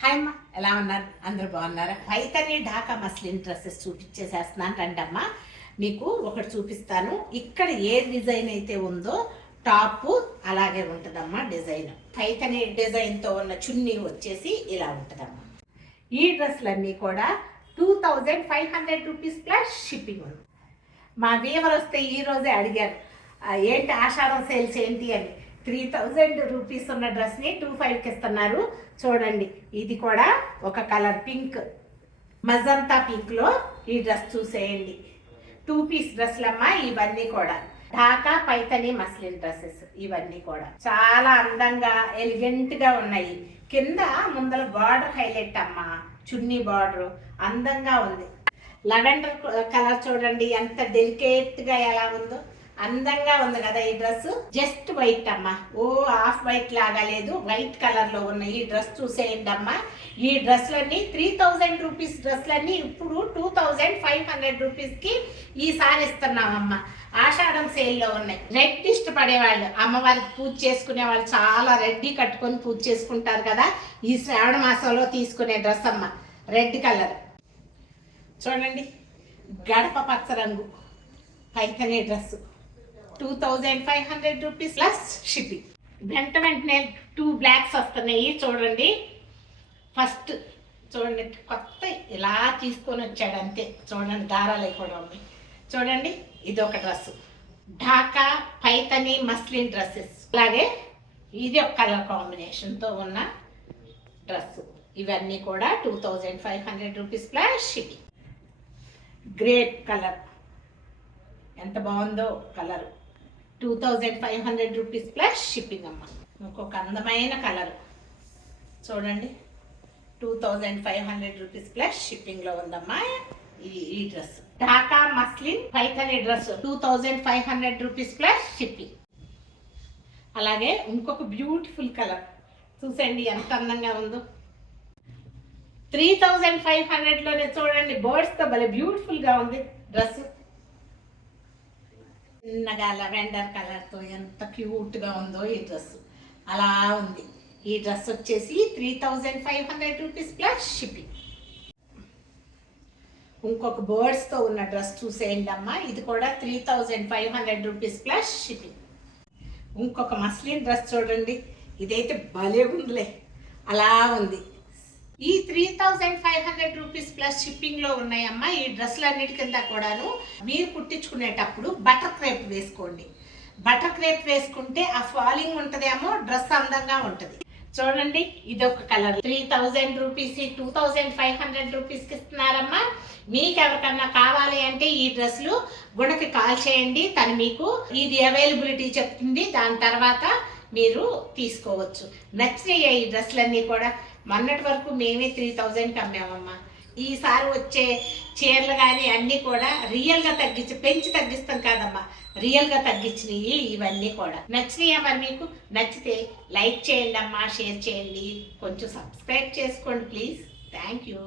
Hi అమ్మ, ఎలా ఉన్నారు? అందరూ బాగున్నారా? పైతని ఢాకా మస్లిన్ డ్రెస్సెస్ చూపించేసేస్తున్నాను రండి అమ్మ. మీకు ఒకటి చూపిస్తాను. ఇక్కడ ఏ డిజైన్ అయితే ఉందో టాప్ అలాగే ఉంటుందమ్మా. డిజైన్ పైతని డిజైన్తో ఉన్న చున్నీ వచ్చేసి ఇలా ఉంటుందమ్మా. ఈ డ్రెస్సులన్నీ కూడా 2500 రూపీస్ ప్లస్ షిప్పింగ్ ఉంది. మా వీవర్ వస్తే ఈరోజే అడిగారు, ఏంటి ఆషాఢం సేల్స్ ఏంటి అని. 3000 రూపీస్ ఉన్న డ్రెస్ని 2500కి ఇస్తున్నారు. చూడండి, ఇది కూడా ఒక కలర్ పింక్, మజంతా పింక్లో ఈ డ్రెస్ చూసేయండి. 2 పీస్ డ్రెస్లమ్మా ఇవన్నీ కూడా. ఢాకా పైతని మస్లిన్ డ్రెస్సెస్ ఇవన్నీ కూడా చాలా అందంగా ఎలిగెంట్గా ఉన్నాయి. కింద ముందర బార్డర్ హైలైట్ అమ్మా, చున్నీ బార్డర్ అందంగా ఉంది. లెవెండర్ కలర్ చూడండి ఎంత డెలికేట్గా ఎలా ఉందో, అందంగా ఉంది కదా ఈ డ్రెస్. జస్ట్ వైట్ అమ్మా, ఓ హాఫ్ వైట్ లాగా లేదు, వైట్ కలర్ లో ఉన్న ఈ డ్రెస్ చూసేయండి అమ్మా. ఈ డ్రెస్లన్నీ 3000 రూపీస్ డ్రెస్లన్నీ ఇప్పుడు 2500 రూపీస్కి ఈసారి ఇస్తున్నామమ్మా. ఆషాఢం సేల్లో ఉన్నాయి. రెడ్ ఇష్టపడేవాళ్ళు, అమ్మవారికి పూజ చేసుకునే వాళ్ళు చాలా రెడ్డి కట్టుకొని పూజ చేసుకుంటారు కదా, ఈ శ్రావణ మాసంలో తీసుకునే డ్రెస్ అమ్మ. రెడ్ కలర్ చూడండి, గడప పచ్చ రంగు పైతనే డ్రెస్ 2500 రూపీస్ ప్లస్ షిప్పింగ్. వెంటనే 2 బ్లాక్స్ వస్తున్నాయి చూడండి. ఫస్ట్ చూడండి, కొత్త ఇలా తీసుకొని వచ్చాడు అంతే. చూడండి, దారాలు కూడా ఉన్నాయి. చూడండి, ఇది ఒక dress, Dhaka Paithani muslin dresses. అలాగే ఇది ఒక కలర్ కాంబినేషన్తో ఉన్న డ్రెస్. ఇవన్నీ కూడా 2500 rupees plus shipping. Grape colour ఎంత బాగుందో కలర్, 2500 రూపీస్ ప్లస్ షిప్పింగ్ అమ్మ. ఇంకొక అందమైన కలర్ చూడండి, 2500 రూపీస్ ప్లస్ షిప్పింగ్లో ఉందమ్మా. ఈ dress Dhaka muslin Paithani dress 2500 rupees plus shipping. అలాగే ఇంకొక బ్యూటిఫుల్ కలర్ చూసండి ఎంత అందంగా ఉందో. 3500లోనే చూడండి, బర్డ్స్తో భలే బ్యూటిఫుల్గా ఉంది డ్రెస్. చిన్నగా లెవెండర్ కలర్తో ఎంత క్యూట్గా ఉందో ఈ డ్రెస్. అలా ఉంది. ఈ డ్రెస్ వచ్చేసి 3500 రూపీస్ ప్లస్ షిప్పింగ్. ఇంకొక బర్డ్స్తో ఉన్న డ్రెస్ చూసేయండి అమ్మా. ఇది కూడా 3500 రూపీస్ ప్లస్ షిప్పింగ్. ఇంకొక మస్లిన్ డ్రెస్ చూడండి, ఇదైతే భలే ఉందిలే, అలా ఉంది. ఈ 3500 రూపీస్ ప్లస్ షిప్పింగ్లో ఉన్నాయమ్మా. ఈ డ్రెస్సులన్నిటి కింద కూడాను మీరు కుట్టించుకునేటప్పుడు బటర్ క్రేప్ వేసుకోండి. బటర్ క్రేప్ వేసుకుంటే ఆ ఫాలింగ్ ఉంటుందేమో, డ్రెస్ అందంగా ఉంటుంది. చూడండి, ఇది ఒక కలర్ 3000 రూపీస్ 2500 రూపీస్కి ఇస్తున్నారమ్మా. మీకు ఎవరికన్నా కావాలి అంటే ఈ డ్రెస్సులు గుణకి కాల్ చేయండి, తను మీకు ఇది అవైలబిలిటీ చెప్తుంది. దాని తర్వాత మీరు తీసుకోవచ్చు. నచ్చినాయి ఈ డ్రెస్సులన్నీ కూడా. మొన్నటి వరకు మేమే 3000కి అమ్మామమ్మా. ఈసారి వచ్చే చీరలు కానీ అన్నీ కూడా రియల్గా పెంచి తగ్గిస్తాం కాదమ్మా, రియల్గా తగ్గించినవి ఇవన్నీ కూడా. నచ్చినాయా మరి మీకు? నచ్చితే లైక్ చేయండి అమ్మా, షేర్ చేయండి, కొంచెం సబ్స్క్రైబ్ చేసుకోండి ప్లీజ్. Thank you.